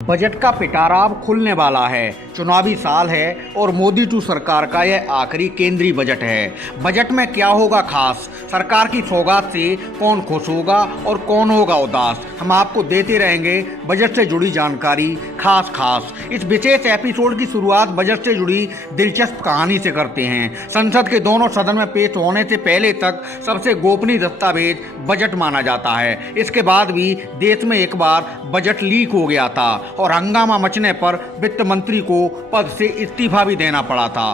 Budget का पिटारा अब खुलने वाला है। चुनावी साल है और मोदी टू सरकार का यह आखिरी केंद्रीय बजट है। बजट में क्या होगा खास, सरकार की सौगात से कौन खुश होगा और कौन होगा उदास, हम आपको देते रहेंगे बजट से जुड़ी जानकारी खास। इस विशेष एपिसोड की शुरुआत बजट से जुड़ी दिलचस्प कहानी से करते हैं। संसद के दोनों सदन में पेश होने से पहले तक सबसे गोपनीय दस्तावेज बजट माना जाता है। इसके बाद भी देश में एक बार बजट लीक हो गया था और हंगामा मचने पर वित्त मंत्री को पद से इस्तीफा भी देना पड़ा था।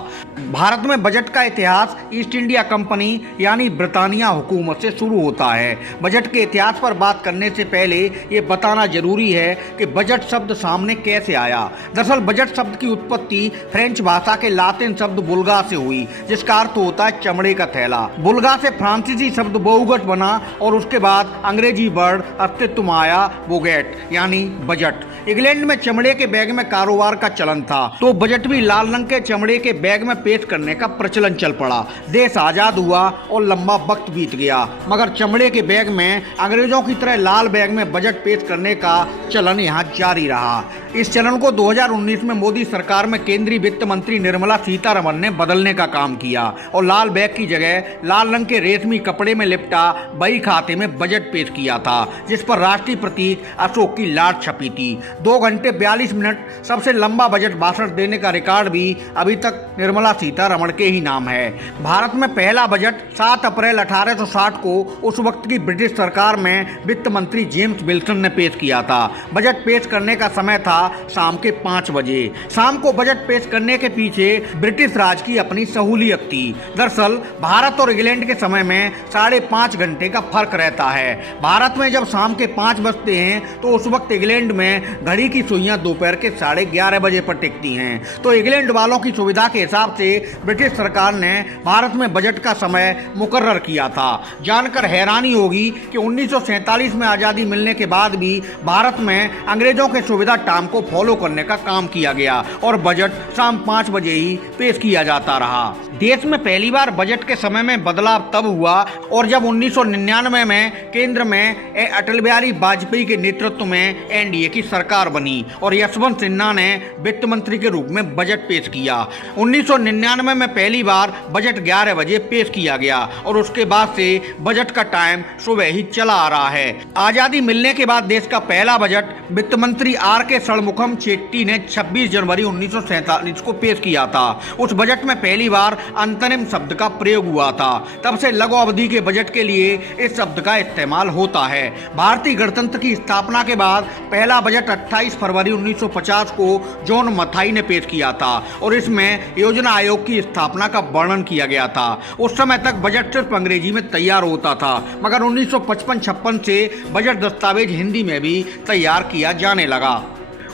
भारत में बजट का इतिहास ईस्ट इंडिया कंपनी यानी ब्रिटानिया हुकूमत से शुरू होता है। बजट के इतिहास पर बात करने से पहले ये बताना जरूरी है कि बजट शब्द सामने कैसे आया। दरअसल बजट शब्द की उत्पत्ति फ्रेंच भाषा के लातिन शब्द बुल्गा से हुई, जिसका अर्थ होता है चमड़े का थैला। बुल्गा से फ्रांसीसी शब्द बोगट बना और उसके बाद अंग्रेजी वर्ड अस्तित्व में आया, बोगेट यानी बजट। इंग्लैंड में चमड़े के बैग में कारोबार का चलन था, तो बजट भी लाल रंग के चमड़े के बैग में पेश करने का प्रचलन चल पड़ा। देश आजाद हुआ और लंबा वक्त बीत गया, मगर चमड़े के बैग में अंग्रेजों की तरह लाल बैग में बजट पेश करने का चलन यहाँ जारी रहा। इस चलन को 2019 में मोदी सरकार में केंद्रीय वित्त मंत्री निर्मला सीतारमण ने बदलने का काम किया और लाल बैग की जगह लाल रंग के रेशमी कपड़े में लिपटा बही खाते में बजट पेश किया था, जिस पर राष्ट्रीय प्रतीक अशोक की लाट छपी थी। 2 घंटे 42 मिनट सबसे लंबा बजट भाषण देने का रिकॉर्ड भी अभी तक निर्मला सीतारमण के ही नाम है। भारत में पहला बजट 7 अप्रैल 1860 को उस वक्त की ब्रिटिश सरकार में वित्त मंत्री जेम्स विल्सन ने पेश किया था। बजट पेश करने का समय था शाम के 5 बजे। शाम को बजट पेश करने के पीछे ब्रिटिश राज की अपनी सहूलियत थी। दरअसल भारत और इंग्लैंड के समय में 5.5 घंटे का फर्क रहता है। भारत में जब शाम के 5 बजते हैं तो उस वक्त इंग्लैंड में घड़ी की सुइयां दोपहर के 11:30 बजे पर टिकती हैं। तो इंग्लैंड वालों की सुविधा के हिसाब से ब्रिटिश सरकार ने भारत में बजट का समय मुकर्रर किया था। जानकर हैरानी होगी कि 1947 में आज़ादी मिलने के बाद भी भारत में अंग्रेजों के सुविधा टाइम को फॉलो करने का काम किया गया और बजट शाम 5 बजे ही पेश किया जाता रहा। देश में पहली बार बजट के समय में बदलाव तब हुआ और जब 1999 में केंद्र में अटल बिहारी वाजपेयी के नेतृत्व में एनडीए की सरकार बनी और यशवंत सिन्हा ने वित्त मंत्री के रूप में बजट पेश किया। 1999 में पहली बार बजट 11 बजे पेश किया गया और उसके बाद से बजट का टाइम सुबह ही चला आ रहा है। आजादी मिलने के बाद देश का पहला बजट वित्त मंत्री आर.के. षणमुखम चेट्टी ने 26 जनवरी 1947 को पेश किया था। उस बजट में पहली बार अंतरिम शब्द का प्रयोग हुआ था। तब से लघु अवधि के बजट के लिए इस शब्द का इस्तेमाल होता है। भारतीय गणतंत्र की स्थापना के बाद पहला बजट 28 फरवरी 1950 को जॉन मथाई ने पेश किया था और इसमें योजना आयोग की स्थापना का वर्णन किया गया था। उस समय तक बजट सिर्फ अंग्रेजी में तैयार होता था, मगर 1955-56 से बजट दस्तावेज हिंदी में भी तैयार किया जाने लगा।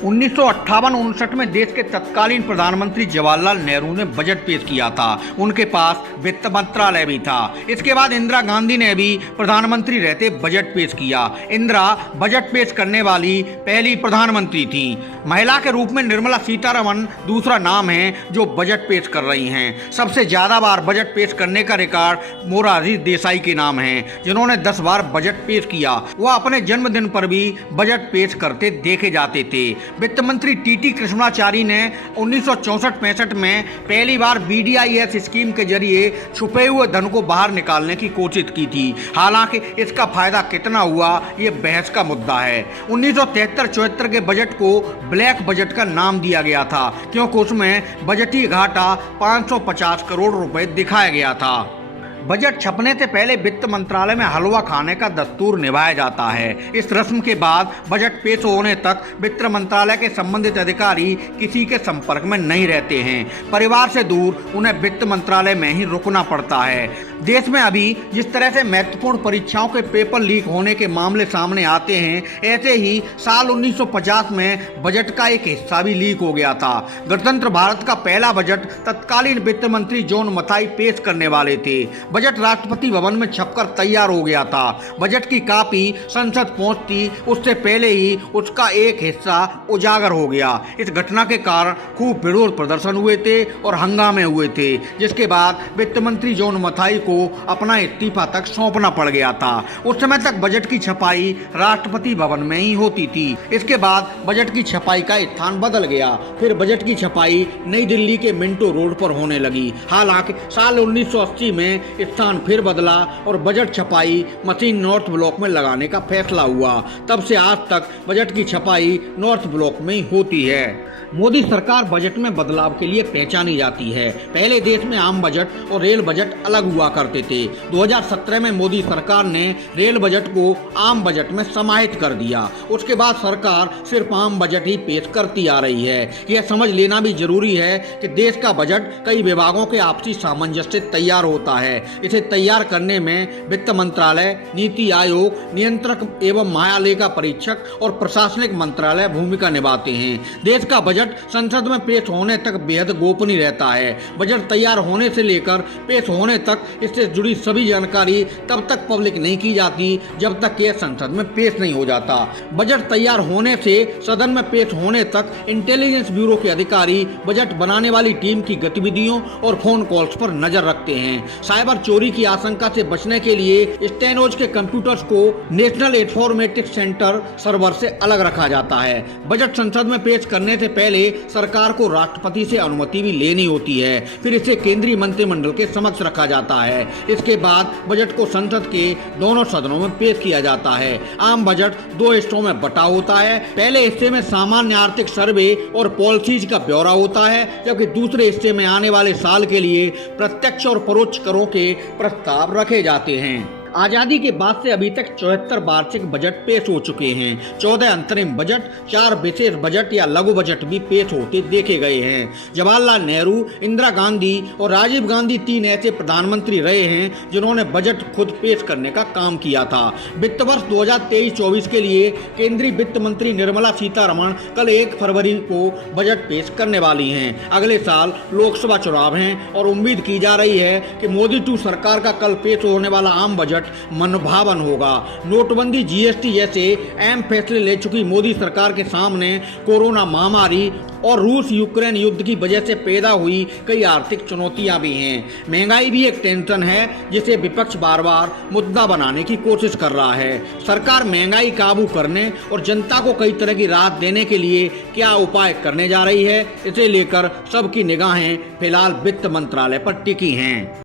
1958-59 में देश के तत्कालीन प्रधानमंत्री जवाहरलाल नेहरू ने बजट पेश किया था। उनके पास वित्त मंत्रालय भी था। इसके बाद इंदिरा गांधी ने भी प्रधानमंत्री रहते बजट पेश किया। इंदिरा बजट पेश करने वाली पहली प्रधानमंत्री थी। महिला के रूप में निर्मला सीतारमण दूसरा नाम है जो बजट पेश कर रही हैं। सबसे ज्यादा बार बजट पेश करने का रिकॉर्ड मोरारजी देसाई के नाम है, जिन्होंने 10 बार बजट पेश किया। वह अपने जन्मदिन पर भी बजट पेश करते देखे जाते थे। वित्त मंत्री टी.टी. कृष्णाचारी ने 1964-65 में पहली बार BDIS स्कीम के जरिए छुपे हुए धन को बाहर निकालने की कोशिश की थी। हालांकि इसका फायदा कितना हुआ ये बहस का मुद्दा है। 1973-74 के बजट को ब्लैक बजट का नाम दिया गया था, क्योंकि उसमें बजटीय घाटा 550 करोड़ रुपए दिखाया गया था। बजट छपने से पहले वित्त मंत्रालय में हलवा खाने का दस्तूर निभाया जाता है। इस रस्म के बाद बजट पेश होने तक वित्त मंत्रालय के संबंधित अधिकारी किसी के संपर्क में नहीं रहते हैं। परिवार से दूर उन्हें वित्त मंत्रालय में ही रुकना पड़ता है। देश में अभी जिस तरह से महत्वपूर्ण परीक्षाओं के पेपर लीक होने के मामले सामने आते हैं, ऐसे ही साल 1950 में बजट का एक हिस्सा भी लीक हो गया था। गणतंत्र भारत का पहला बजट तत्कालीन वित्त मंत्री जॉन मथाई पेश करने वाले थे। बजट राष्ट्रपति भवन में छपकर तैयार हो गया था। बजट की कॉपी संसद पहुंचती उससे पहले ही उसका एक हिस्सा उजागर हो गया। इस घटना के कारण खूब विरोध प्रदर्शन हुए थे और हंगामे हुए थे, जिसके बाद वित्त मंत्री जॉन मथाई को अपना इस्तीफा तक सौंपना पड़ गया था। उस समय तक बजट की छपाई राष्ट्रपति भवन में ही होती थी। इसके बाद बजट की छपाई का स्थान बदल गया। फिर बजट की छपाई नई दिल्ली के मिंटो रोड पर होने लगी। हालांकि साल 1980 में स्थान फिर बदला और बजट छपाई मशीन नॉर्थ ब्लॉक में लगाने का फैसला हुआ। तब से आज तक बजट की छपाई नॉर्थ ब्लॉक में ही होती है। मोदी सरकार बजट में बदलाव के लिए पहचानी जाती है। पहले देश में आम बजट और रेल बजट अलग हुआ करते थे। 2017 में मोदी सरकार ने रेल बजट को आम बजट में समाहित कर दिया। उसके बाद सरकार सिर्फ आम बजट ही पेश करती आ रही है। यह समझ लेना भी जरूरी है कि देश का बजट कई विभागों के आपसी सामंजस्य से तैयार होता है। इसे तैयार करने में वित्त मंत्रालय, नीति आयोग, नियंत्रक एवं महालेखा परीक्षक और प्रशासनिक मंत्रालय भूमिका निभाते हैं। देश का बजट संसद में पेश होने तक बेहद गोपनीय रहता है। बजट तैयार होने से लेकर पेश होने तक इससे जुड़ी सभी जानकारी तब तक पब्लिक नहीं की जाती जब तक यह संसद में पेश नहीं हो जाता। बजट तैयार होने से सदन में पेश होने तक इंटेलिजेंस ब्यूरो के अधिकारी बजट बनाने वाली टीम की गतिविधियों और फोन कॉल्स पर नजर रखते हैं। साइबर चोरी की आशंका से बचने के लिए स्टेनोज के कंप्यूटर्स को नेशनल इंफॉर्मेटिक्स सेंटर सर्वर से अलग रखा जाता है। बजट संसद में पेश करने से पहले सरकार को राष्ट्रपति से अनुमति भी लेनी होती है। फिर इसे केंद्रीय मंत्रिमंडल के समक्ष रखा जाता है। इसके बाद बजट को संसद के दोनों सदनों में पेश किया जाता है। आम बजट दो हिस्सों में बटा होता है। पहले हिस्से में सामान्य आर्थिक सर्वे और पॉलिसीज का ब्यौरा होता है, जबकि दूसरे हिस्से में आने वाले साल के लिए प्रत्यक्ष और परोक्ष करों के प्रस्ताव रखे जाते हैं। आजादी के बाद से अभी तक 74 वार्षिक बजट पेश हो चुके हैं। 14 अंतरिम बजट, 4 विशेष बजट या लघु बजट भी पेश होते देखे गए हैं। जवाहरलाल नेहरू, इंदिरा गांधी और राजीव गांधी 3 ऐसे प्रधानमंत्री रहे हैं जिन्होंने बजट खुद पेश करने का काम किया था। वित्त वर्ष 2023-24 के लिए केंद्रीय वित्त मंत्री निर्मला सीतारमण कल 1 फरवरी को बजट पेश करने वाली हैं। अगले साल लोकसभा चुनाव हैं और उम्मीद की जा रही है कि मोदी 2 सरकार का कल पेश होने वाला आम बजट मनभावन होगा। नोटबंदी, जीएसटी जैसे अहम फैसले ले चुकी मोदी सरकार के सामने कोरोना महामारी और रूस यूक्रेन युद्ध की वजह से पैदा हुई कई आर्थिक चुनौतियां भी हैं। महंगाई भी एक टेंशन है जिसे विपक्ष बार बार मुद्दा बनाने की कोशिश कर रहा है। सरकार महंगाई काबू करने और जनता को कई तरह की राहत देने के लिए क्या उपाय करने जा रही है, इसे लेकर सबकी निगाहें फिलहाल वित्त मंत्रालय पर टिकी हैं।